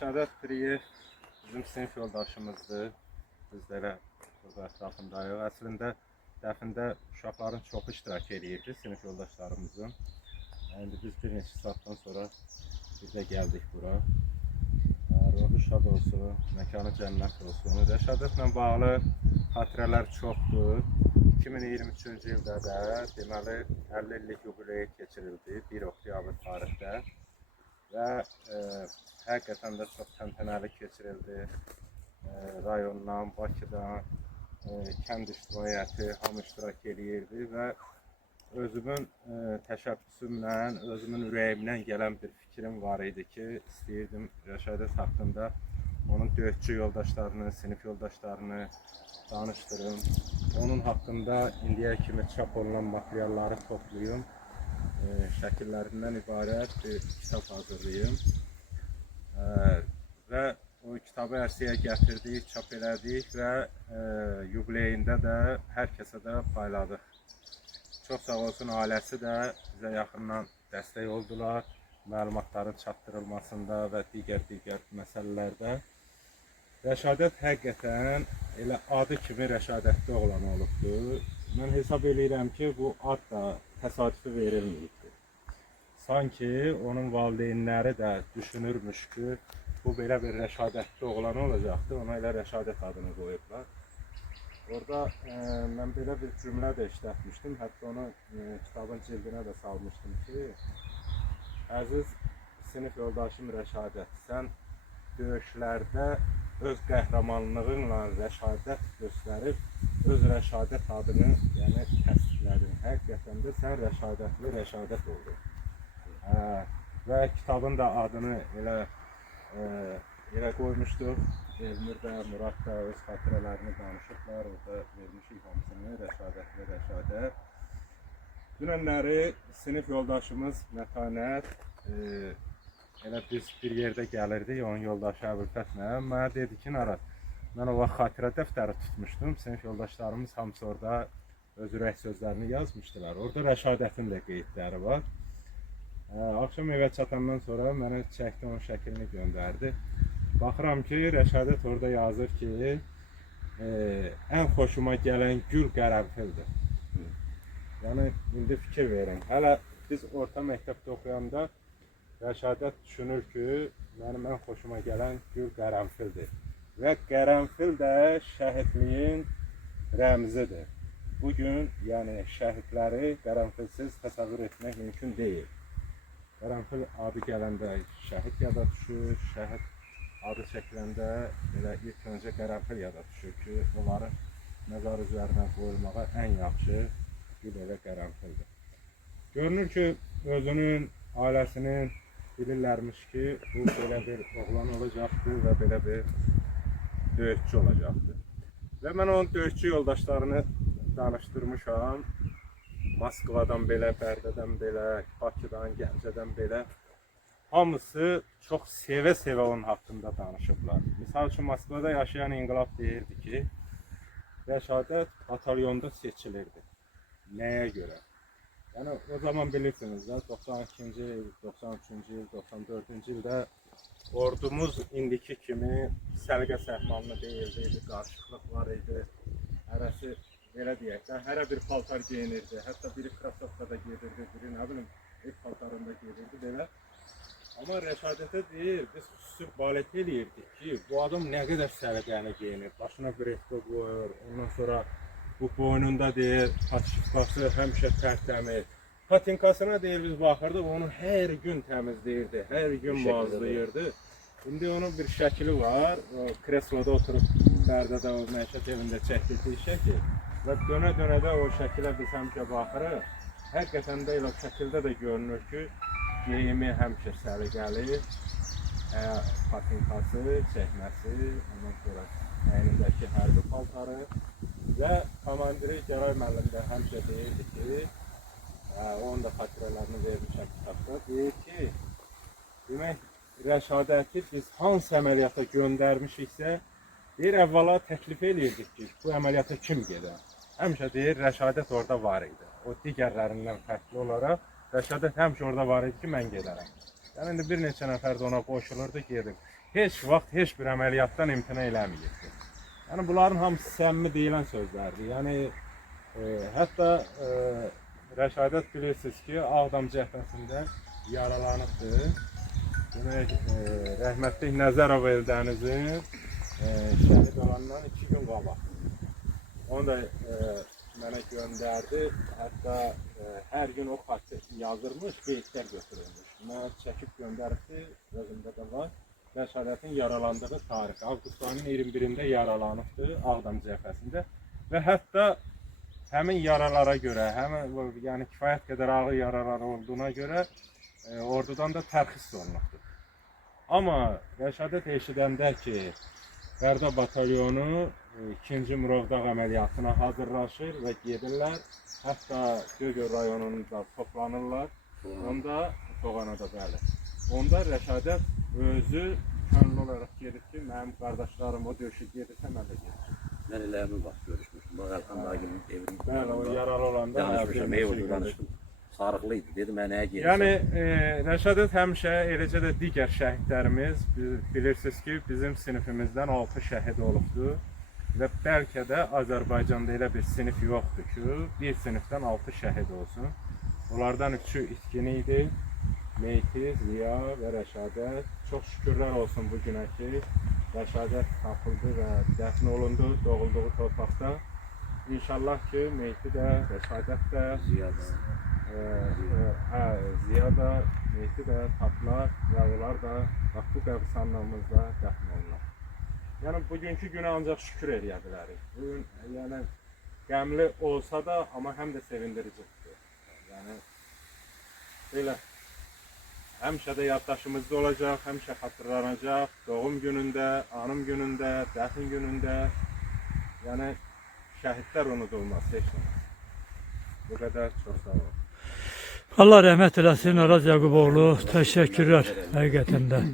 Rəşadət Piriyev bizim sinif yoldaşımızdır. Bizlərə burada ətrafındayıq. Əslində dəfində uşaqların çoxu iştirak edirdi, sinif yoldaşlarımızın. İndi biz bir neçə saatdan sonra biz də gəldik bura. Ruhu şad olsun, məkanı cənnət olsun. Rəşadətlə bağlı xatirələr çoxdur. 2023-cü ildə də deməli 50 illik yubileyi keçirildi 1 oktyabr tarixdə və həqiqətən də çox təntənəli keçirildi. Rayondan, Bakıdan, kənd ictimaiyyəti hamı iştirak edirdi və özümün təşəbbüsümlə, özümün ürəyimdən gələn bir fikrim var idi ki, istəyirdim Rəşadət haqqında onun döyüşçü yoldaşlarını, sinif yoldaşlarını danışdırım. Onun haqqında indiyə kimi çap olunan materialları toplayım. Şəkillərindən ibarət bir kitab hazırlayım. Və o kitabı ərsəyə gətirdik, çap elədik və yubileyində də hər kəsə də payladıq. Çox sağ olsun, ailəsi də bizə yaxından dəstək oldular. Məlumatların çatdırılmasında və digər məsələlərdə. Rəşadət həqiqətən elə adı kimi rəşadətli oğlan olubdur. Mən hesab edirəm ki, bu ad da təsadüfi verilməyibdir. Sanki onun valideynləri də düşünürmüş ki, bu belə bir rəşadətli oğlan olacaqdı, ona elə Rəşadət adını qoyublar. Orada mən belə bir cümlə də işlətmişdim, hətta onu kitabın cildinə də salmışdım ki, əziz sinif yoldaşım Rəşadət, sən döyüşlərdə öz qəhrəmanlığınla rəşadət göstərib, öz Rəşadət adını təsdiqlədin. Həqiqətən də sən rəşadətli Rəşadət oldun. Və kitabın da adını elə qoymuşduq. Elmir də, Murad da öz xatirələrini danışıblar. Orada vermişik hamısını, rəşadətli Rəşadət. Dünənləri sinif yoldaşımız Mətanət, elə biz bir yerdə gəlirdik, onun yoldaşı Əbülfətlə. Mənə dedi ki, Narad, mən o vaxt xatirə dəftəri tutmuşdum. Sinif yoldaşlarımız hamısı orada öz ürək sözlərini yazmışdılar. Orada Rəşadətin də qeydləri var. Akşam evə çatandan sonra mənə çəkdi, onun şəklini göndərdi. Baxıram ki, Rəşadət orada yazır ki, ən xoşuma gələn gül qərənfildir. Yəni, indi fikir verin. Hələ biz orta məktəbdə oxuyanda Rəşadət düşünür ki, mənim ən xoşuma gələn gül qərənfildir. Və qərənfil də şəhidliyin rəmzidir. Bugün, yəni şəhidləri qərənfilsiz təsəvvür etmək mümkün deyil. Qərənfil adı gələndə şəhid yada düşür, şəhid adı çəkiləndə belə ilk öncə qərənfil yada düşür ki, onları məzar üzərinə qoyulmağa ən yaxşı gül elə qərənfildir. Görünür ki, özünün, ailəsinin bilirlərmiş ki, bu belə bir oğlan olacaqdır və belə bir döyüşçü olacaqdır. Və mən onun döyüşçü yoldaşlarını danışdırmışam. Moskvadan belə, Bərdədən belə, Bakıdan, Gəncədən belə. Hamısı çox sevə-sevə onun haqqında danışıblar. Misal üçün, Moskvada yaşayan İnqilab deyirdi ki, Rəşadət batalyonda seçilirdi. Nəyə görə? Yəni, o zaman bilirsiniz, 92-ci il, 93-cü il, 94-cü ildə ordumuz indiki kimi səlqə-səhmanlı deyildi, qarışıqlıq var idi. Hərəsi, belə deyək də, hərə bir paltar geyinirdi. Hətta biri krasovkada gedirdi, biri nə bilim, ev paltarında gedirdi belə. Amma Rəşadətə deyir, biz xüsusi balət eləyirdik ki, bu adam nə qədər səlqəni geyinir, başına bresko qoyur, ondan sonra bu boynunda deyir, paçifkası həmişə tərtəmiz. Patinkasına deyir, biz baxırdıq, onu hər gün təmizləyirdi, hər gün muazlayırdı. İndi onun bir şəkili var, kresloda oturub Bərdədə o məişət evində çəkdirdiyi şəkil. Və dönə-dönə də o şəkilə biz həmişə baxırıq. Həqiqətən də elə şəkildə də görünür ki, geyimi həmişə səliqəli, patinkası, çəkməsi, ondan sonra əynindəki hərbi paltarı. Və komandiri Gəray müəllim də həmişə deyirdi ki, onun da xatirələrini vermişəm kitabda, deyir ki, demək, Rəşadəti biz hansı əməliyyata göndərmişiksə, deyir, əvvəla təklif edirdik ki, bu əməliyyata kim gedir? Həmişə deyir, Rəşadət orada var idi. O digərlərindən fərqli olaraq, Rəşadət həmişə orada var idi ki, mən gedərəm. Yəni, indi bir neçə nəfər də ona qoşulurdu, gedir. heç vaxt heç bir əməliyyatdan imtina eləməyibdi. Yəni bunların hamısı səmimi deyilən sözlərdir. Yəni hətta Rəşadət bilirsiniz ki, Ağdam cəbhəsində yaralanıbdır. Demək, rəhmətli Nəzərov Eldənizin şəhid olandan 2 gün qabaq. Onu da mənə göndərdi. Hətta hər gün o xatı yazırmış, qeydlər götürülmüş. Mənə çəkib göndəribdi, özümdə də var. Rəşadətin yaralandığı tarix. Avqust ayının 21-də yaralanıbdır Ağdam cəbhəsində. Və hətta həmin yaralara görə, yəni kifayət qədər ağır yaralar olduğuna görə ordudan da tərxis olunubdur. Amma Rəşadət eşidəndə ki, Bərdə batalyonu 2-ci Murovdağ əməliyyatına hazırlaşır və gedirlər. Hətta Göygöl rayonunda toplanırlar. Onda Doğanada bəli. Onda Rəşadət özü könüllü olaraq gedir ki, mənim qardaşlarım o döyüşə gedirsə, mən də gedirəm. Mən eləmin vaxt görüşmüşdüm. Bax, Əlxan Nagil'in evinin Bəli, o yaralı olanda danışmışam, evdə danışdım. Sarıqlıydı, dedi, mən nəyə gedirəm? Yəni, Rəşadət həmişə, eləcə də digər şəhidlərimiz, bilirsiniz ki, bizim sinifimizdən 6 şəhid olubdur. Və bəlkə də Azərbaycanda elə bir sinif yoxdur ki, bir sinifdən 6 şəhid olsun. Onlardan 3-ü itkin idi. Meyti, Ziya və Rəşadət. Çox şükürlər olsun bu günə ki, Rəşadət tapıldı və dəfn olundu doğulduğu torpaqda. İnşallah ki, Meyti də, Rəşadət də, Ziya da, Meyti də tapılar və onlar da bu qəbristanlığımızda dəfn olurlar. Yəni, bugünkü günə ancaq şükür edə bilərik. Bugün, yəni, qəmli olsa da, amma həm də sevindiricidir. Yəni, belə. Həmişə də yaddaşımızda olacaq, həmişə xatırlanacaq. Doğum günündə, anım günündə, dəfn günündə. Yəni, şəhidlər unudulmaz, heç nə. Bu qədər, çox sağ olun. Allah rəhmət eləsin Araz Yaquboğlu. Təşəkkürlər həqiqətən də.